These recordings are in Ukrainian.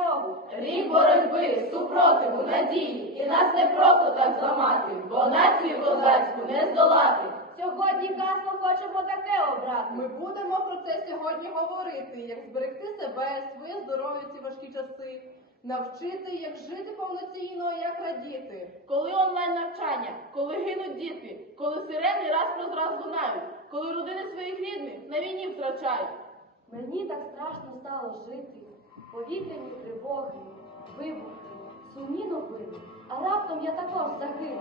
перемогу. Рік боротьби, супротиву, надії, і нас не просто так зламати, бо націю козацьку не здолати. Сьогодні гасло хочемо таке обрати. Ми будемо про це сьогодні говорити, як зберегти себе, своє здоров'я ці важкі часи, навчити, як жити повноцінно, як радіти. Коли онлайн навчання, коли гинуть діти, коли сирени раз про раз лунають, коли родини своїх рідних на війні втрачають. Мені так страшно стало жити. Повітряні тривоги, вибухи, сумні новини. А раптом я також загину.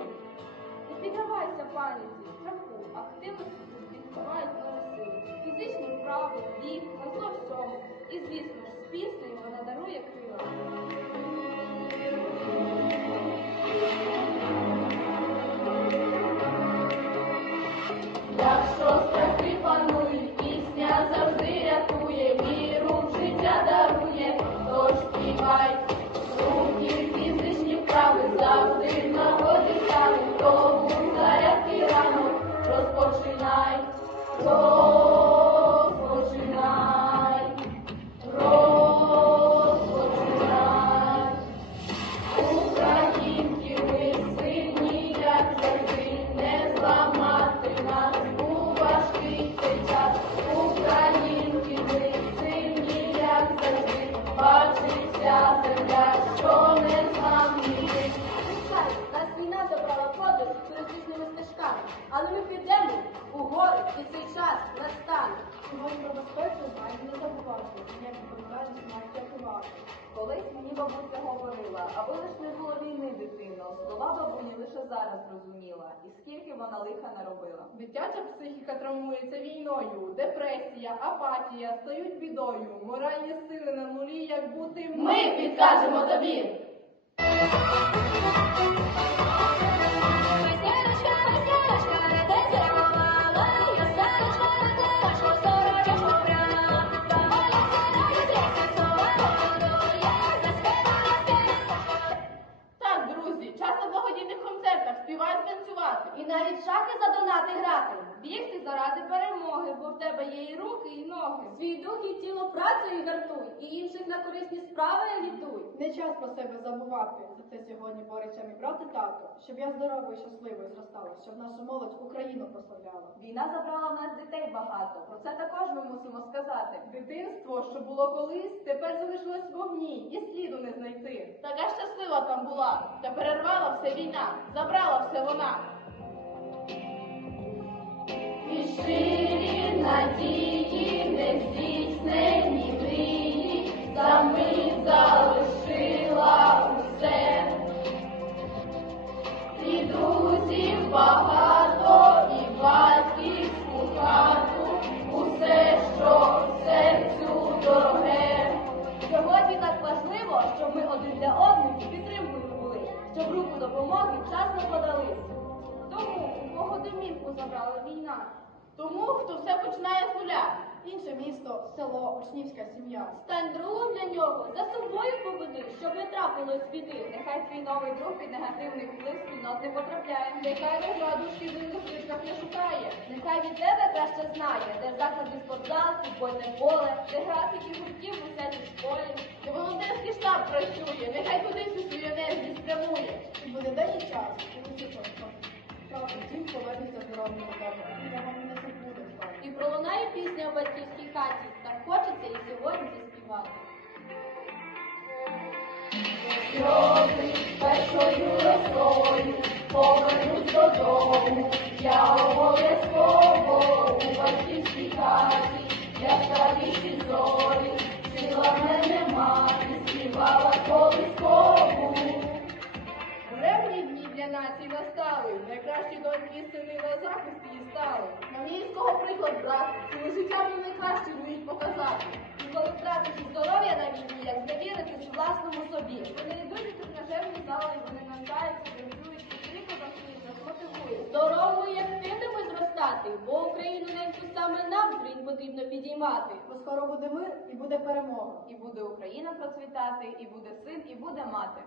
Не піддавайся паніці, страху, активності відкривають нові сили. Фізичні вправи, лік, на всьому. І звісно ж, з піснею вона дарує крила. Ми підемо у гори і цей час настане. Сьогодні про безпеку маємо не забувати, як відповідальність мають рятувати. Колись мені бабуся говорила, аби лиш не було війни, дитино. Слова бабуні лише зараз зрозуміла. І скільки вона лиха наробила. Дитяча психіка травмується війною, депресія, апатія стають бідою, моральні сили на нулі, як бути Ми підкажемо тобі. Співають. І навіть шахи задонати грати. Бігти заради перемоги, бо в тебе є і руки, і ноги. Свій дух і тіло працею гартуй, і інших на корисні справи агітуй. Не час про себе забувати. За це сьогодні бореться мій брат і тато, щоб я здоровою і щасливою зростала, щоб наша молодь Україну прославляла. Війна забрала в нас дітей багато. Про це також ми мусимо сказати. Дитинство, що було колись, тепер залишилось в вогні, і сліду не знайти. Така щаслива там була, та перервала все війна, забрала все вона. І щирі надії, не здійснені мрії, за мить залишила усе. І друзів багато, і батьківську хату, усе, що серцю дороге. Сьогодні так важливо, щоб ми один для одних підтримкою були, щоб руку допомоги вчасно подали. Тому у кого домівку забрала війна. Тому, хто все починає з нуля. Інше місто, село, учнівська сім'я. Стань другом для нього, за собою поведи, щоб не трапилось біди. Нехай твій новий друг під негативний вплив спільнот не потрапляє. Нехай розраду в шкідливих звичках не шукає. Нехай від тебе краще знає, де заклади спортзал, футбольне поле, Де графіки гуртів висять у школі. І волонтерський штаб працює, нехай кудись у свою енергію спрямує. І буде день і час, і усі Правда, дім повернеться здоровим пісня у батьківській хаті. Так хочеться і сьогодні заспівати. Сльози першою росою повернуть додому. Нації настали, найкращі доньки і сини на захист її стали. На військового приклад брати, ціле життя мені найкраще вміють показати. І коли втратиш здоров'я на війні, як завіритись власному собі. Вони йдуть у тренажерні зали, вони навчаються, працюють, і прикладом своїм нас мотивують. Здоровою і активними зростати, бо Україну неньку саме нам блін потрібно підіймати. Бо скоро буде мир і буде перемога. І буде Україна процвітати, і буде син, і буде мати.